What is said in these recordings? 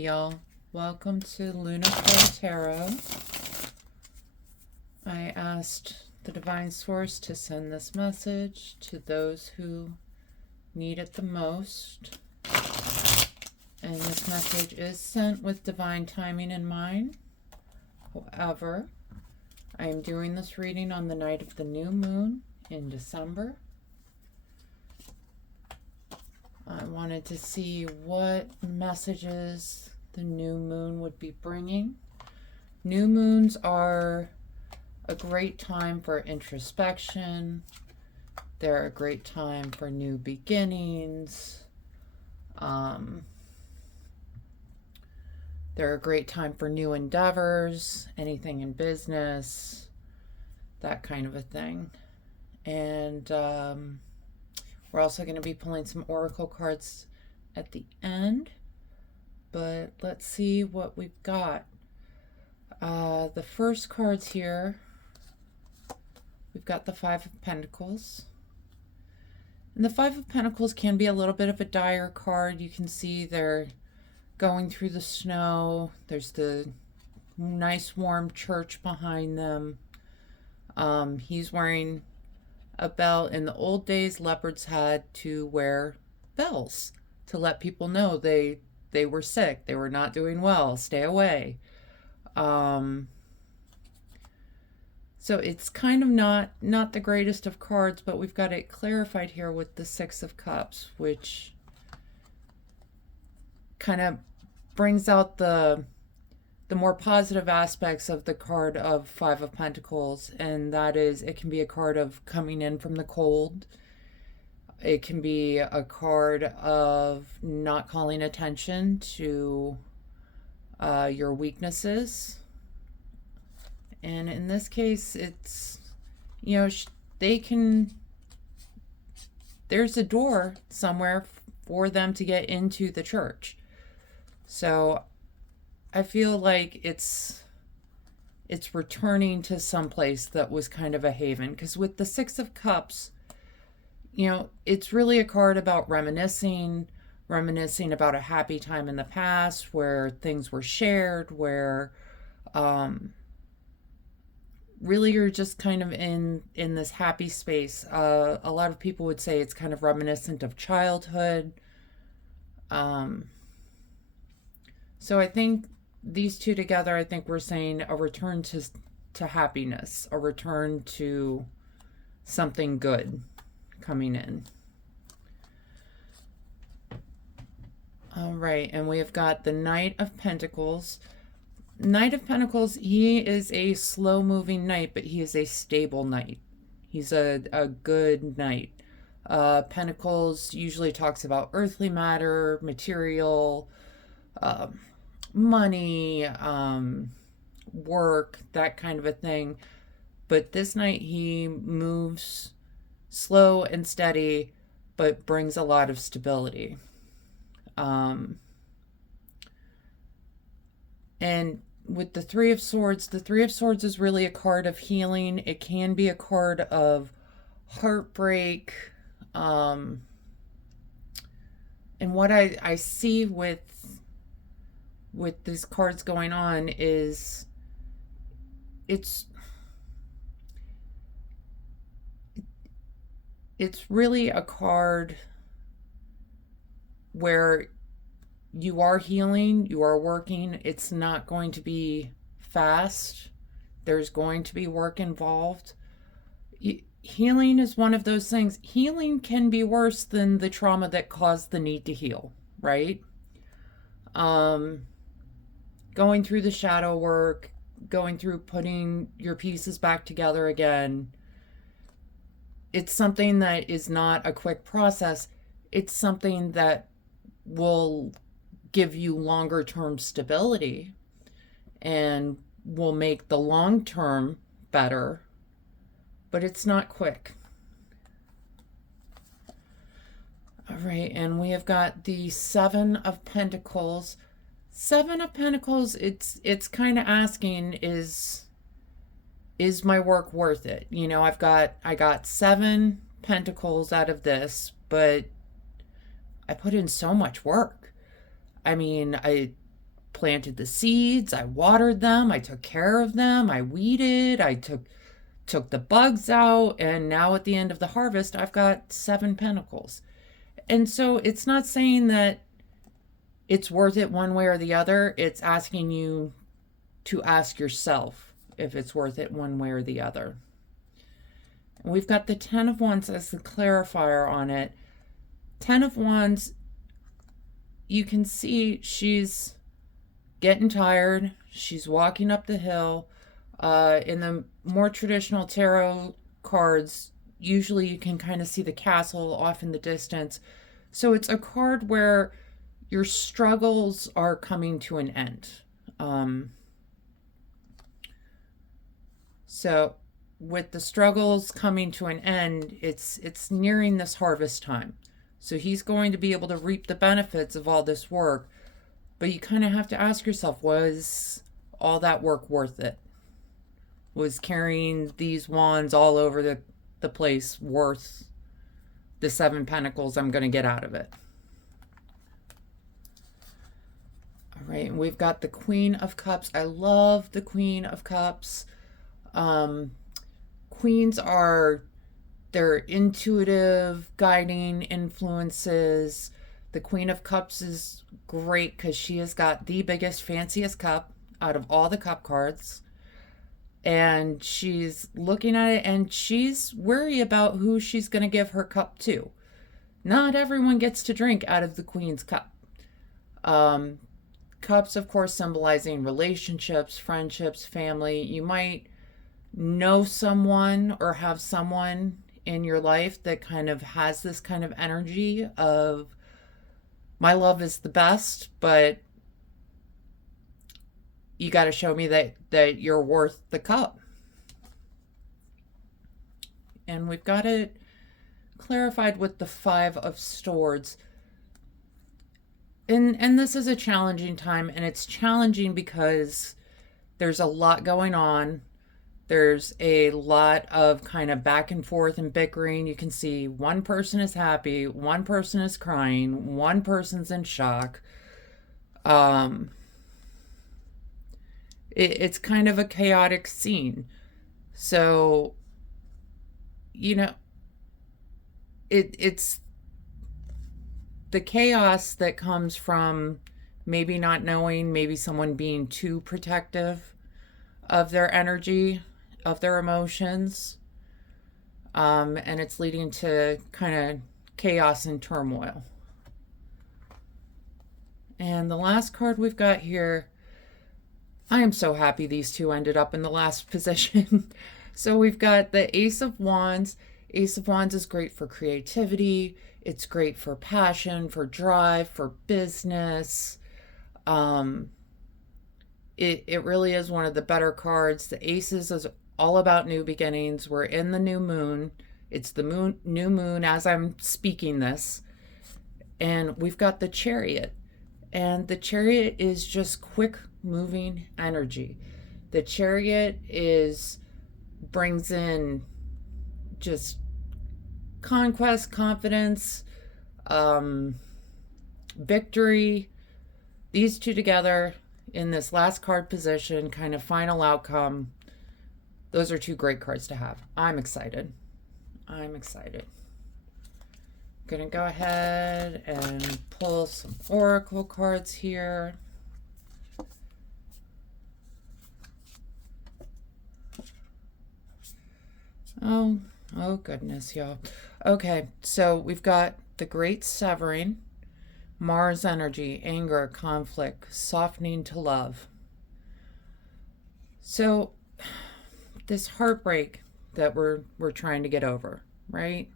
y'all. Welcome to Lunar Tarot. I asked the Divine Source to send this message to those who need it the most. And this message is sent with divine timing in mind. However, I am doing this reading on the night of the new moon in December. I wanted to see what messages the new moon would be bringing. New moons are a great time for introspection. They're a great time for new beginnings. They're a great time for new endeavors, anything in business, that kind of a thing. And we're also going to be pulling some oracle cards at the end, but let's see what we've got. The first cards here, we've got the Five of Pentacles. And the Five of Pentacles can be a little bit of a dire card. You can see they're going through the snow. There's the nice warm church behind them. He's wearing a bell. In the old days, leopards had to wear bells to let people know they were sick, they were not doing well, stay away. So it's kind of not the greatest of cards, but we've got it clarified here with the Six of Cups, which kind of brings out the more positive aspects of the card of Five of Pentacles, and that is it can be a card of coming in from the cold. It can be a card of not calling attention to your weaknesses. And in this case, it's, you know, there's a door somewhere for them to get into the church. So I feel like it's returning to some place that was kind of a haven. Because with the Six of Cups, you know, it's really a card about reminiscing about a happy time in the past where things were shared, where really you're just kind of in this happy space. A lot of people would say it's kind of reminiscent of childhood. So I think these two together, I think we're saying a return to happiness, a return to something good coming in. All right, and we have got the Knight of Pentacles. Knight of Pentacles, he is a slow-moving knight, but he is a stable knight. He's a good knight. Pentacles usually talks about earthly matter, material, money, work, that kind of a thing. But this knight, he moves slow and steady, but brings a lot of stability. And with the Three of Swords, the Three of Swords is really a card of healing. It can be a card of heartbreak. And what I see with these cards going on is it's really a card where you are healing, you are working. It's not going to be fast. There's going to be work involved. Healing is one of those things. Healing can be worse than the trauma that caused the need to heal, right? Going through the shadow work, going through putting your pieces back together again. It's something that is not a quick process. It's something that will give you longer term stability and will make the long term better, but it's not quick. All right, and we have got the Seven of Pentacles. Seven of Pentacles, it's kind of asking, is my work worth it? You know, I got 7 pentacles out of this, but I put in so much work. I mean, planted the seeds, I watered them, I took care of them, I weeded, I took the bugs out, and now at the end of the harvest, I've got 7 pentacles. And so it's not saying that it's worth it one way or the other. It's asking you to ask yourself if it's worth it one way or the other. And we've got the 10 of Wands as the clarifier on it. 10 of Wands, you can see she's getting tired. She's walking up the hill. In the more traditional tarot cards, usually you can kind of see the castle off in the distance. So it's a card where your struggles are coming to an end. So with the struggles coming to an end, it's nearing this harvest time. So he's going to be able to reap the benefits of all this work. But you kind of have to ask yourself, was all that work worth it? Was carrying these wands all over the place worth the 7 pentacles I'm going to get out of it? All right, and we've got the Queen of Cups. I love the Queen of Cups. Queens are, they're intuitive, guiding influences. The Queen of Cups is great because she has got the biggest, fanciest cup out of all the cup cards. And she's looking at it and she's worried about who she's going to give her cup to. Not everyone gets to drink out of the Queen's cup. Cups, of course, symbolizing relationships, friendships, family. You might know someone or have someone in your life that kind of has this kind of energy of, my love is the best, but you got to show me that you're worth the cup. And we've got it clarified with the 5 of Swords. And this is a challenging time, and it's challenging because there's a lot going on. There's a lot of kind of back and forth and bickering. You can see one person is happy, one person is crying, one person's in shock. It's kind of a chaotic scene. So, you know, it's the chaos that comes from maybe not knowing, maybe someone being too protective of their energy, of their emotions. And it's leading to kind of chaos and turmoil. And the last card we've got here, I am so happy these two ended up in the last position. So we've got the Ace of Wands. Ace of Wands is great for creativity. It's great for passion, for drive, for business. It really is one of the better cards. The Aces is all about new beginnings. We're in the new moon. It's the new moon as I'm speaking this. And we've got the Chariot. And the Chariot is just quick moving energy. The Chariot brings in just conquest, confidence, victory. These two together in this last card position, kind of final outcome. Those are 2 great cards to have. I'm excited. I'm excited. Gonna go ahead and pull some oracle cards here. Oh goodness, y'all. Okay, so we've got the Great Severing, Mars energy, anger, conflict, softening to love. So this heartbreak that we're trying to get over, right?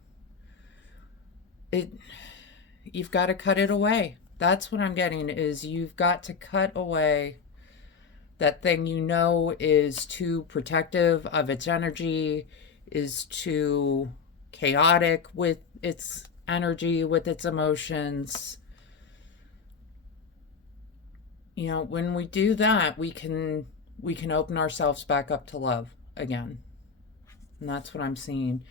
You've got to cut it away. That's what I'm getting, is you've got to cut away that thing you know is too protective of its energy, is too chaotic with its energy, with its emotions. You know, when we do that, we can open ourselves back up to love again. And that's what I'm seeing.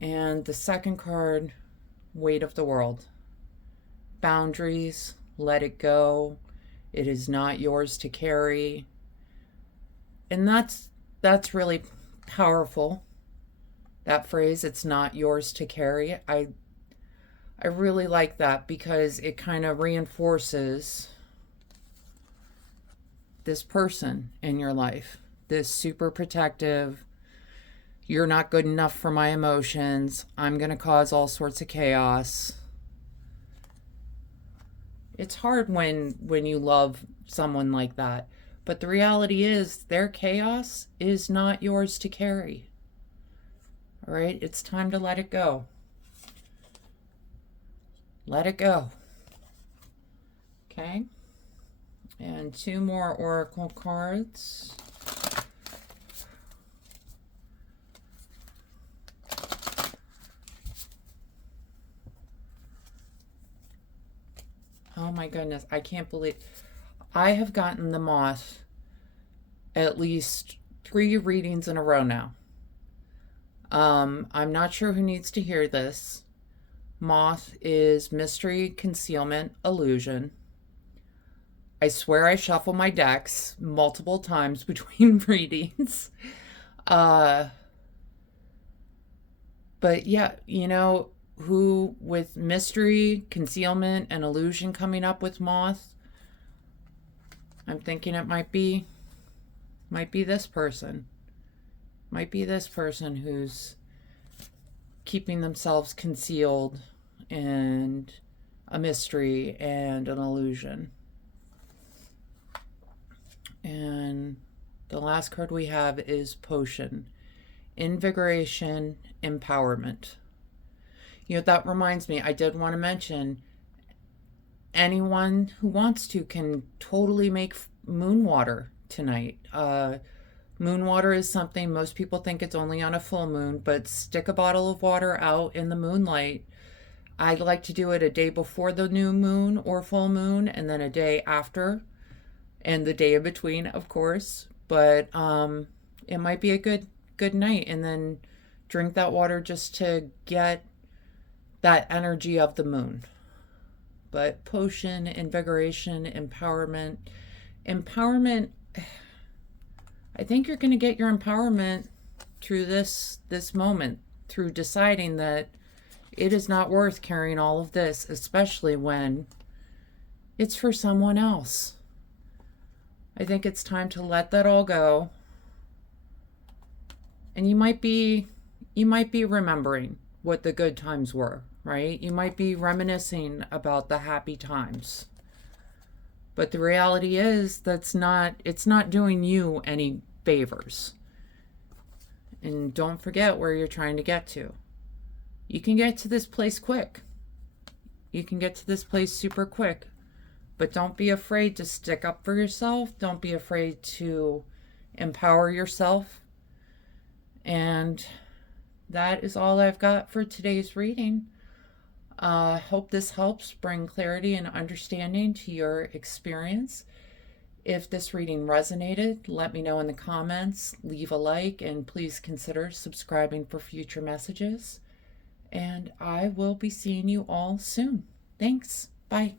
And the second card, Weight of the World. Boundaries, let it go. It is not yours to carry. And that's really powerful. That phrase, it's not yours to carry. I really like that because it kind of reinforces this person in your life. This super protective, you're not good enough for my emotions. I'm going to cause all sorts of chaos. It's hard when you love someone like that. But the reality is their chaos is not yours to carry. All right? It's time to let it go. Let it go. Okay? And 2 more oracle cards. Oh my goodness, I can't believe I have gotten the Moth at least 3 readings in a row now. I'm not sure who needs to hear this. Moth is mystery, concealment, illusion. I swear I shuffle my decks multiple times between readings. But yeah, you know, who with mystery, concealment, and illusion coming up with Moth, I'm thinking it might be this person. Might be this person who's keeping themselves concealed and a mystery and an illusion. And the last card we have is Potion. Invigoration, empowerment. You know, that reminds me, I did want to mention, anyone who wants to can totally make moon water tonight. Moon water is something most people think it's only on a full moon, but stick a bottle of water out in the moonlight. I like to do it a day before the new moon or full moon, and then a day after, and the day in between, of course. But it might be a good night, and then drink that water just to get that energy of the moon. But potion, invigoration, empowerment. Empowerment, I think you're going to get your empowerment through this moment, through deciding that it is not worth carrying all of this, especially when it's for someone else. I think it's time to let that all go. And you might be remembering what the good times were, right? You might be reminiscing about the happy times. But the reality is it's not doing you any favors. And don't forget where you're trying to get to. You can get to this place quick. You can get to this place super quick. But don't be afraid to stick up for yourself. Don't be afraid to empower yourself. And that is all I've got for today's reading. Hope this helps bring clarity and understanding to your experience. If this reading resonated, let me know in the comments, leave a like, and please consider subscribing for future messages. And I will be seeing you all soon. Thanks. Bye.